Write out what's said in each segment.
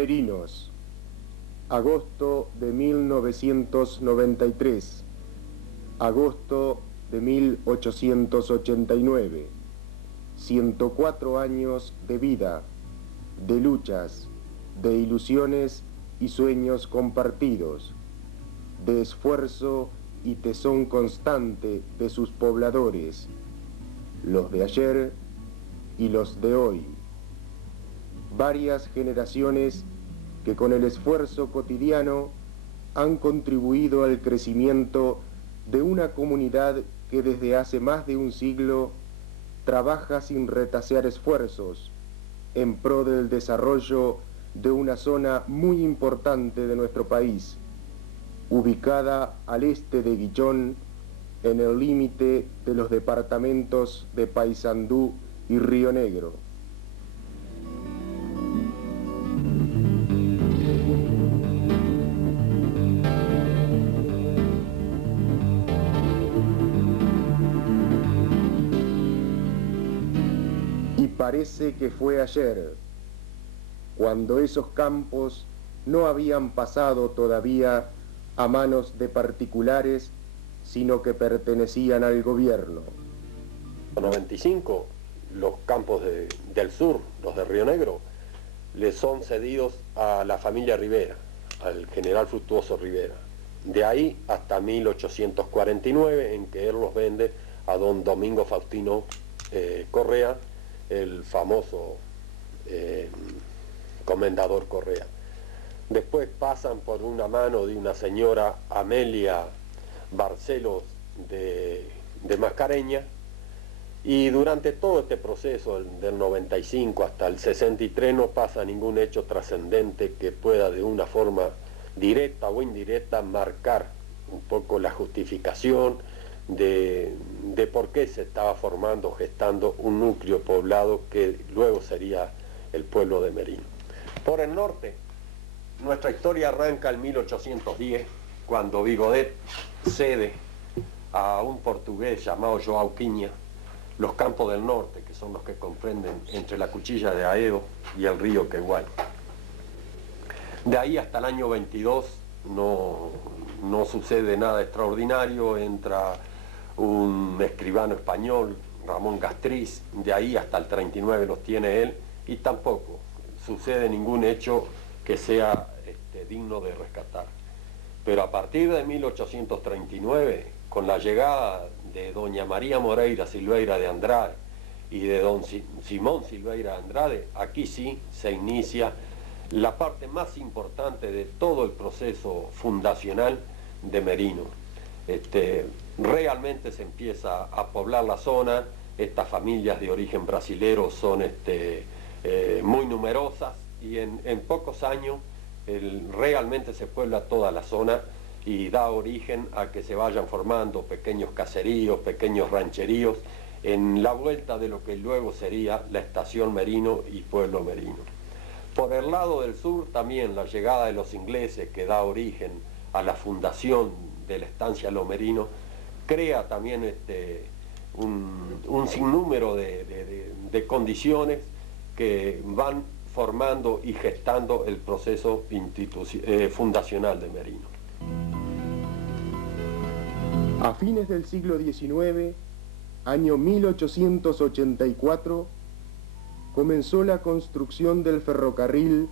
Merinos, agosto de 1993, agosto de 1889, 104 años de vida, de luchas, de ilusiones y sueños compartidos, de esfuerzo y tesón constante de sus pobladores, los de ayer y los de hoy. Varias generaciones que con el esfuerzo cotidiano han contribuido al crecimiento de una comunidad que desde hace más de un siglo trabaja sin retasear esfuerzos en pro del desarrollo de una zona muy importante de nuestro país, ubicada al este de Guillón, en el límite de los departamentos de Paysandú y Río Negro. Y parece que fue ayer, cuando esos campos no habían pasado todavía a manos de particulares, sino que pertenecían al gobierno. En 95, los campos del sur, los de Río Negro, le son cedidos a la familia Rivera, al general Fructuoso Rivera. De ahí hasta 1849, en que él los vende a don Domingo Faustino Correa, el famoso comendador Correa. Después pasan por una mano de una señora Amelia Barcelos de Mascareña, y durante todo este proceso del 95 hasta el 63 no pasa ningún hecho trascendente que pueda de una forma directa o indirecta marcar un poco la justificación de por qué se estaba formando, gestando un núcleo poblado que luego sería el pueblo de Merino. Por el norte, nuestra historia arranca en 1810, cuando Vigodet cede a un portugués llamado João Quiña los campos del norte, que son los que comprenden entre la Cuchilla de Aedo y el río Queguay. De ahí hasta el año 22 no sucede nada extraordinario, entra un escribano español, Ramón Gastriz, de ahí hasta el 39 los tiene él, y tampoco sucede ningún hecho que sea digno de rescatar. Pero a partir de 1839, con la llegada de doña María Moreira Silveira de Andrade y de don Simón Silveira de Andrade, aquí sí se inicia la parte más importante de todo el proceso fundacional de Merino. Realmente se empieza a poblar la zona, estas familias de origen brasilero son muy numerosas, y en pocos años realmente se puebla toda la zona y da origen a que se vayan formando pequeños caseríos, pequeños rancheríos, en la vuelta de lo que luego sería la estación Merino y pueblo Merino. Por el lado del sur también la llegada de los ingleses, que da origen a la fundación de la estancia Lo Merino, crea también un sinnúmero de condiciones que van formando y gestando el proceso fundacional de Merino. A fines del siglo XIX, año 1884, comenzó la construcción del ferrocarril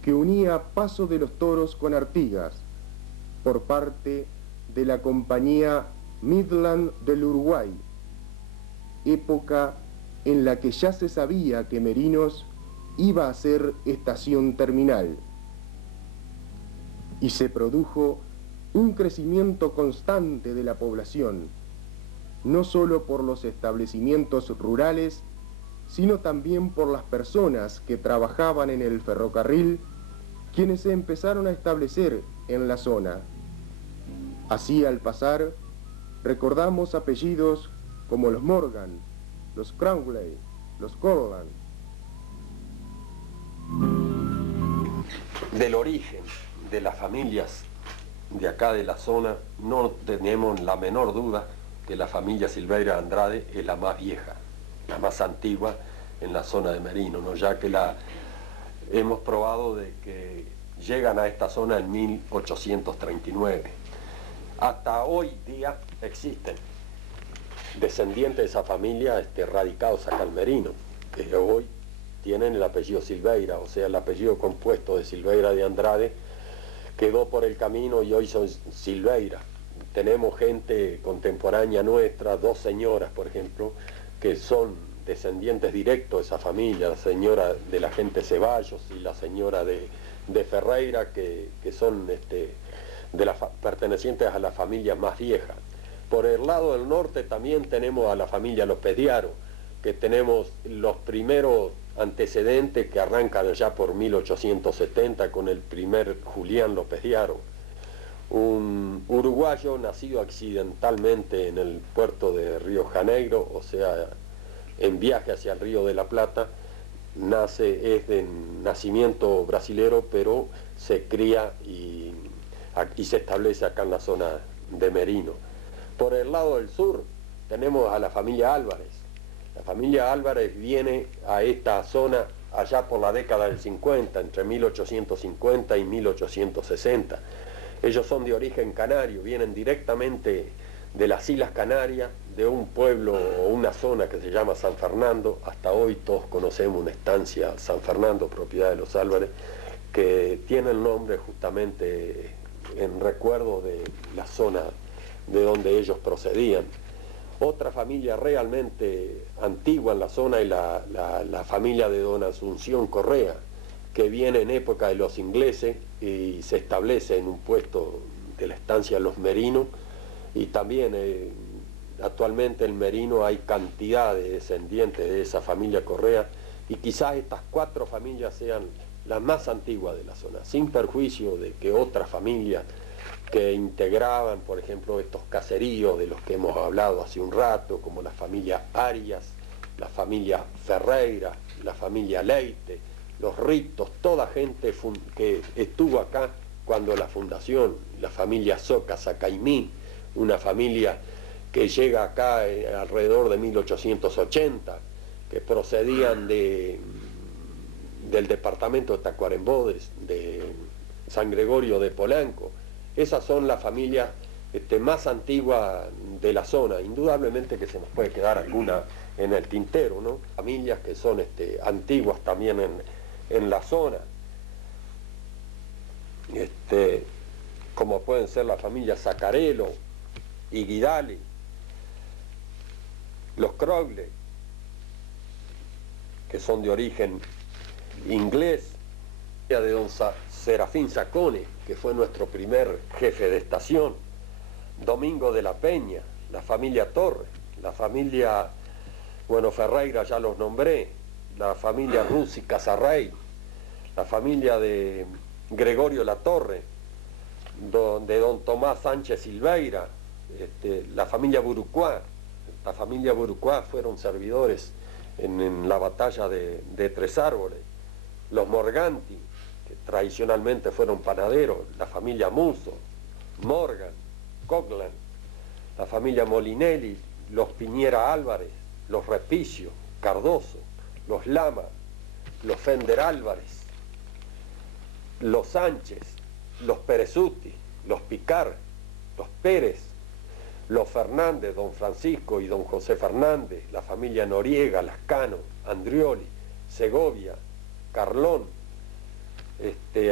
que unía Paso de los Toros con Artigas, por parte de la compañía Midland del Uruguay, época en la que ya se sabía que Merinos iba a ser estación terminal. Y se produjo un crecimiento constante de la población, no solo por los establecimientos rurales, sino también por las personas que trabajaban en el ferrocarril, quienes se empezaron a establecer en la zona. Así, al pasar, recordamos apellidos como los Morgan, los Crowley, los Corland. Del origen de las familias de acá de la zona, no tenemos la menor duda que la familia Silveira de Andrade es la más vieja, la más antigua en la zona de Merino, ¿no? Ya que hemos probado de que llegan a esta zona en 1839. Hasta hoy día existen descendientes de esa familia radicados acá en Merino, que hoy tienen el apellido Silveira, o sea, el apellido compuesto de Silveira de Andrade quedó por el camino y hoy son Silveira. Tenemos gente contemporánea nuestra, 2 señoras, por ejemplo, que son descendientes directos de esa familia, la señora de la gente Ceballos y la señora de Ferreira, que son pertenecientes a la familia más vieja. Por el lado del norte también tenemos a la familia López de Haro, que tenemos los primeros antecedentes que arrancan ya por 1870 con el primer Julián López de Haro, un uruguayo nacido accidentalmente en el puerto de Río Janeiro, o sea, en viaje hacia el Río de la Plata. Es de nacimiento brasilero, pero se cría y se establece acá en la zona de Merino. Por el lado del sur tenemos a la familia Álvarez. La familia Álvarez viene a esta zona allá por la década del 50, entre 1850 y 1860. Ellos son de origen canario, vienen directamente de las Islas Canarias, de un pueblo o una zona que se llama San Fernando. Hasta hoy todos conocemos una estancia San Fernando, propiedad de los Álvarez, que tiene el nombre justamente en recuerdo de la zona de donde ellos procedían. Otra familia realmente antigua en la zona es la familia de don Asunción Correa, que viene en época de los ingleses y se establece en un puesto de la estancia Los Merinos, y también actualmente en Merino hay cantidad de descendientes de esa familia Correa, y quizás estas 4 familias sean las más antiguas de la zona, sin perjuicio de que otras familias que integraban, por ejemplo, estos caseríos de los que hemos hablado hace un rato, como la familia Arias, la familia Ferreira, la familia Leite, los Ritos, toda gente que estuvo acá cuando la fundación, la familia Soca Sacaimí, una familia que llega acá alrededor de 1880, que procedían del departamento de Tacuarembó, de San Gregorio de Polanco. Esas son las familias más antiguas de la zona. Indudablemente que se nos puede quedar alguna en el tintero, ¿no? Familias que son antiguas también en la zona, como pueden ser la familia Zacarelo y Guidali, los Crogle, que son de origen inglés, de don Serafín Sacone, que fue nuestro primer jefe de estación, Domingo de la Peña, la familia Torres, la familia, bueno, Ferreira ya los nombré, la familia Rusi Casarrey, la familia de Gregorio Latorre, de don Tomás Sánchez Silveira, la familia Burucuá. La familia Burucuá fueron servidores en la batalla de Tres Árboles, los Morganti, que tradicionalmente fueron panaderos, la familia Muso, Morgan, Coghlan, la familia Molinelli, los Piñera Álvarez, los Repicio, Cardoso, los Lama, los Fender Álvarez, los Sánchez, los Perezuti, los Picar, los Pérez, los Fernández, don Francisco y don José Fernández, la familia Noriega, Lascano, Andrioli, Segovia, Carlón.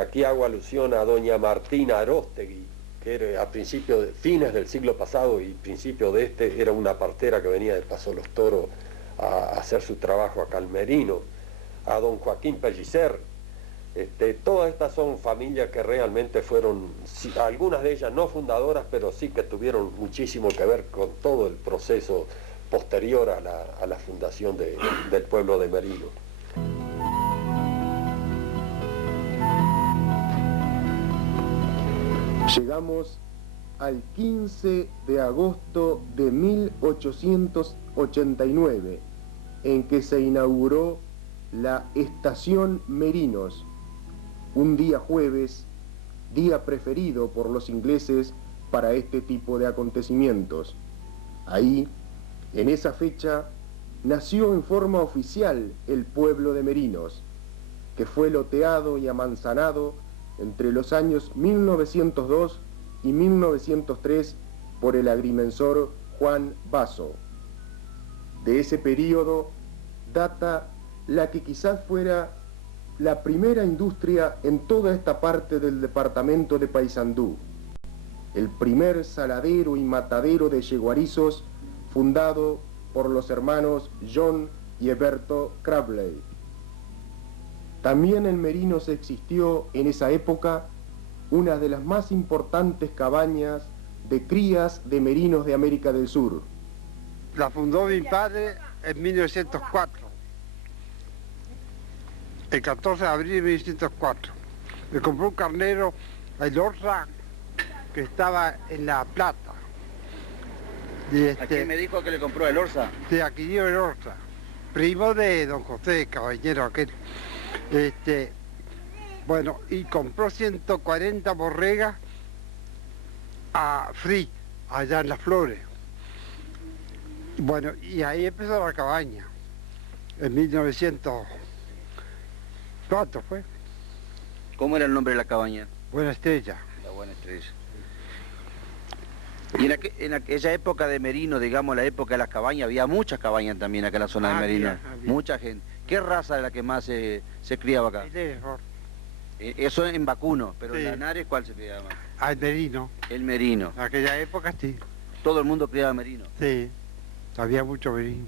Aquí hago alusión a doña Martina Aróstegui, que era a fines del siglo pasado y principio de era una partera que venía de Paso Los Toros a hacer su trabajo acá en Merino, a don Joaquín Pellicer. Todas estas son familias que realmente fueron, algunas de ellas no fundadoras, pero sí que tuvieron muchísimo que ver con todo el proceso posterior a la fundación del pueblo de Merino. Llegamos al 15 de agosto de 1889, en que se inauguró la Estación Merinos, un día jueves, día preferido por los ingleses para este tipo de acontecimientos. Ahí, en esa fecha, nació en forma oficial el pueblo de Merinos. que fue loteado y amanzanado entre los años 1902 y 1903 por el agrimensor Juan Basso. De ese período data la que quizás fuera la primera industria en toda esta parte del departamento de Paysandú, el primer saladero y matadero de yeguarizos fundado por los hermanos John y Heberto Crabbley. También en Merinos existió en esa época una de las más importantes cabañas de crías de merinos de América del Sur. La fundó mi padre en 1904, el 14 de abril de 1904. Me compró un carnero, el Orza, que estaba en La Plata. ¿A quién me dijo que le compró el Orza? De Aquilino el Orza, primo de don José, caballero aquel. Bueno, y compró 140 borregas a Free, allá en Las Flores. Bueno, y ahí empezó la cabaña, en 1904 fue. ¿Cómo era el nombre de la cabaña? Buena Estrella. La Buena Estrella. Y en aquella época de Merino, digamos, la época de las cabañas, había muchas cabañas también acá en la zona de Merino. Había. Mucha gente. ¿Qué raza es la que más se criaba acá? El Hereford. Eso en vacuno, pero Sí. en Lanares, ¿cuál se criaba más? Al Merino. El merino. En aquella época sí. Todo el mundo criaba merino. Sí, había mucho merino.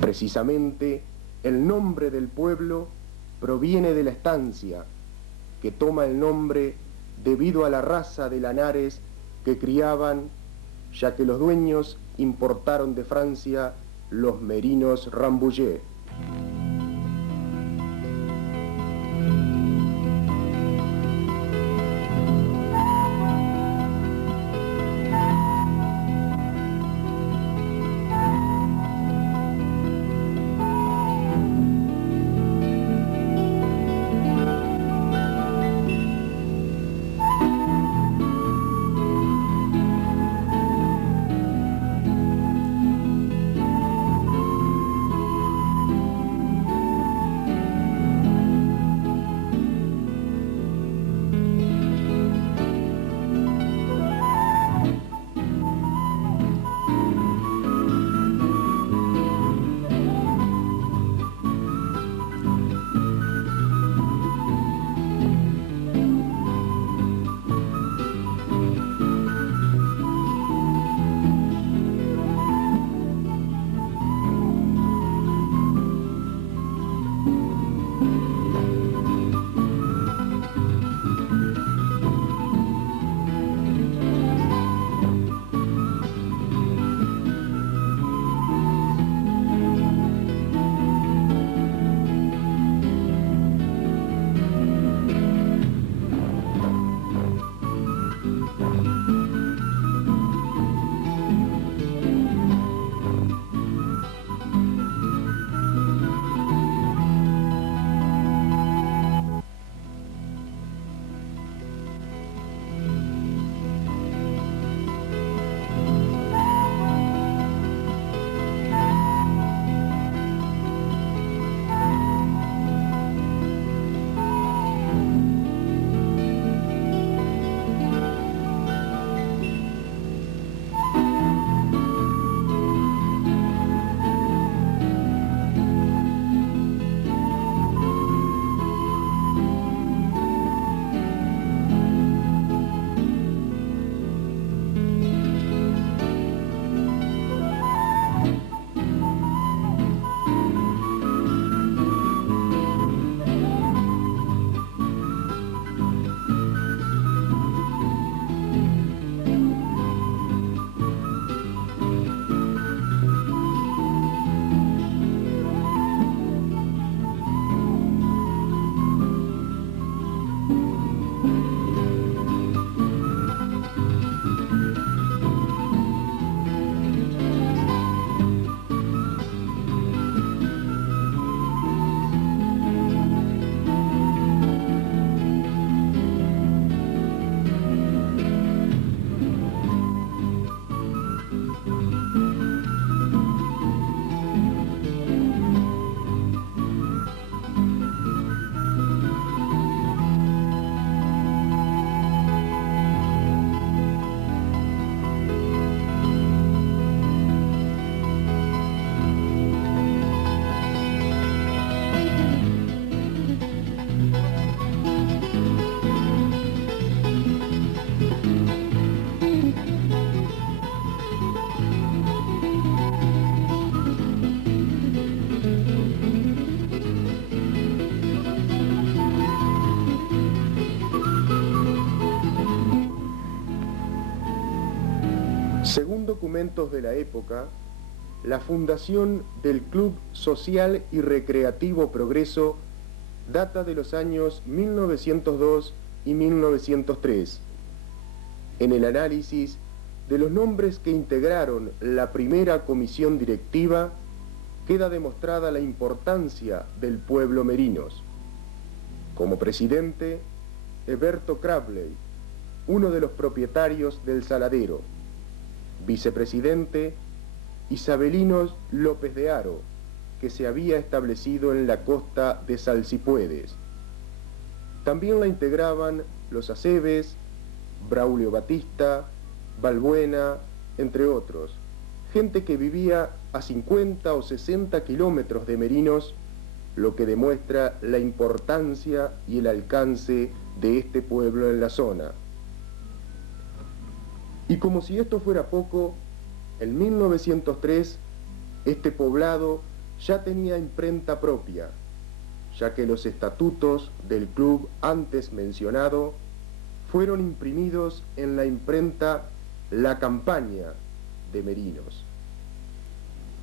Precisamente, el nombre del pueblo proviene de la estancia, que toma el nombre debido a la raza de lanares que criaban, ya que los dueños importaron de Francia los merinos Rambouillet. Según documentos de la época, la fundación del Club Social y Recreativo Progreso data de los años 1902 y 1903. En el análisis de los nombres que integraron la primera comisión directiva, queda demostrada la importancia del pueblo merinos. Como presidente, Heberto Crabbley, uno de los propietarios del Saladero. Vicepresidente, Isabelino López de Haro, que se había establecido en la costa de Salsipuedes. También la integraban los Aceves, Braulio Batista, Balbuena, entre otros, gente que vivía a 50 o 60 kilómetros de Merinos, lo que demuestra la importancia y el alcance de este pueblo en la zona. Y como si esto fuera poco, en 1903 este poblado ya tenía imprenta propia, ya que los estatutos del club antes mencionado fueron imprimidos en la imprenta La Campaña de Merinos.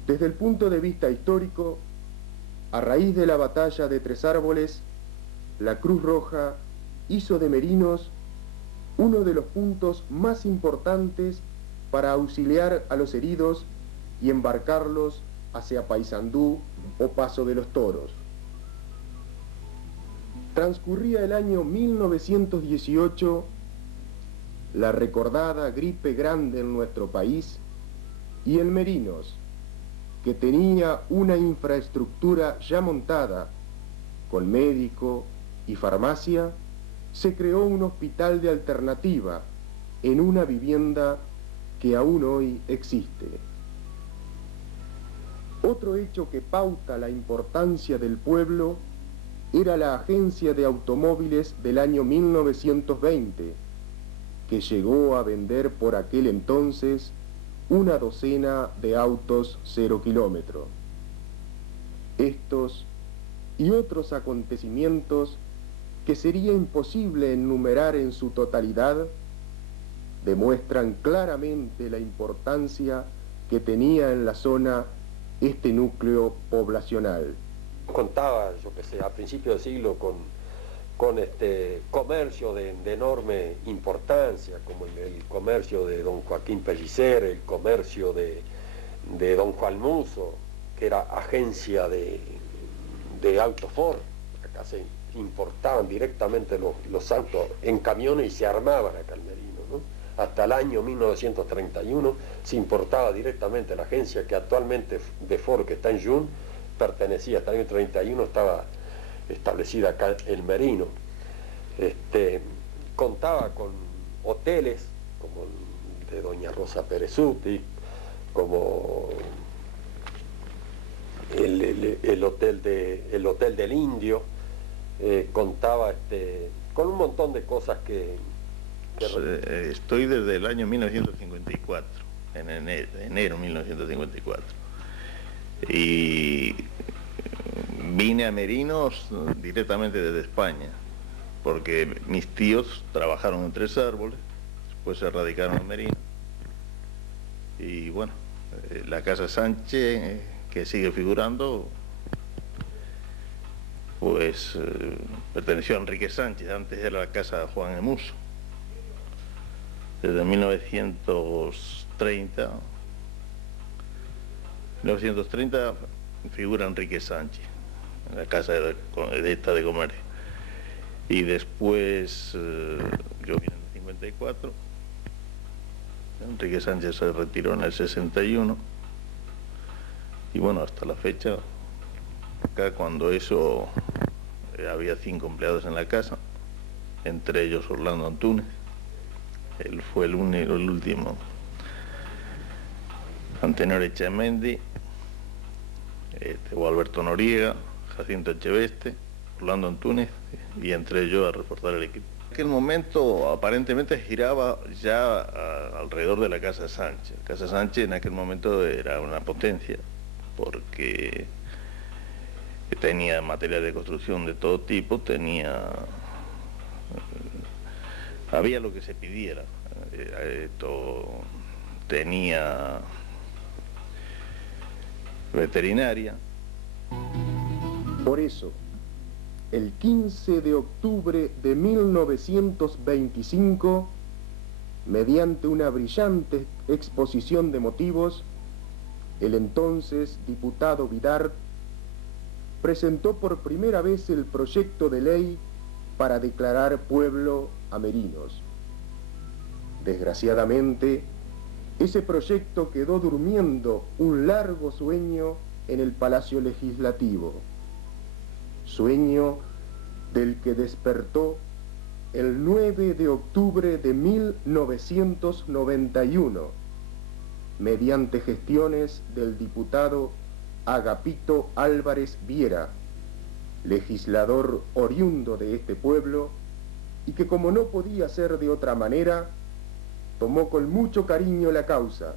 Desde el punto de vista histórico, a raíz de la batalla de Tres Árboles, la Cruz Roja hizo de Merinos uno de los puntos más importantes para auxiliar a los heridos y embarcarlos hacia Paysandú o Paso de los Toros. Transcurría el año 1918, la recordada gripe grande en nuestro país, y en Merinos, que tenía una infraestructura ya montada, con médico y farmacia, se creó un hospital de alternativa en una vivienda que aún hoy existe. Otro hecho que pauta la importancia del pueblo era la agencia de automóviles del año 1920, que llegó a vender por aquel entonces una docena de autos 0 kilómetro. Estos y otros acontecimientos que sería imposible enumerar en su totalidad, demuestran claramente la importancia que tenía en la zona este núcleo poblacional. Contaba, yo que sé, a principios del siglo con este comercio de enorme importancia, como el comercio de don Joaquín Pellicer, el comercio de don Juan Muso, que era agencia de autos Ford. Acá se importaban directamente los autos en camiones y se armaban acá en Merino, ¿no? Hasta el año 1931 se importaba directamente la agencia que actualmente de Ford, que está en Jun, pertenecía hasta el año 31, estaba establecida acá en Merino. Contaba con hoteles como el de doña Rosa Perezuti, como el hotel del Indio. Contaba con un montón de cosas que estoy desde el año 1954, en enero 1954, y vine a Merinos directamente desde España, porque mis tíos trabajaron en Tres Árboles, después se radicaron en Merinos, y bueno, la casa Sánchez, que sigue figurando, pues perteneció a Enrique Sánchez, antes era la casa de Juan Emuso. Desde 1930 figura Enrique Sánchez, en la casa de esta de comercio. Y después, yo vine en el 54, Enrique Sánchez se retiró en el 61, y bueno, hasta la fecha, acá cuando eso había 5 empleados en la casa, entre ellos Orlando Antúnez, él fue el último, Antenor Echamendi, Alberto Noriega, Jacinto Echeveste, Orlando Antúnez, y entre ellos a reforzar el equipo. En aquel momento aparentemente giraba ya alrededor de la Casa Sánchez. La Casa Sánchez en aquel momento era una potencia, porque tenía material de construcción de todo tipo, había lo que se pidiera, tenía veterinaria. Por eso, el 15 de octubre de 1925, mediante una brillante exposición de motivos, el entonces diputado Vidart presentó por primera vez el proyecto de ley para declarar pueblo a Merinos. Desgraciadamente, ese proyecto quedó durmiendo un largo sueño en el Palacio Legislativo, sueño del que despertó el 9 de octubre de 1991, mediante gestiones del diputado Agapito Álvarez Viera, legislador oriundo de este pueblo, y que, como no podía ser de otra manera, tomó con mucho cariño la causa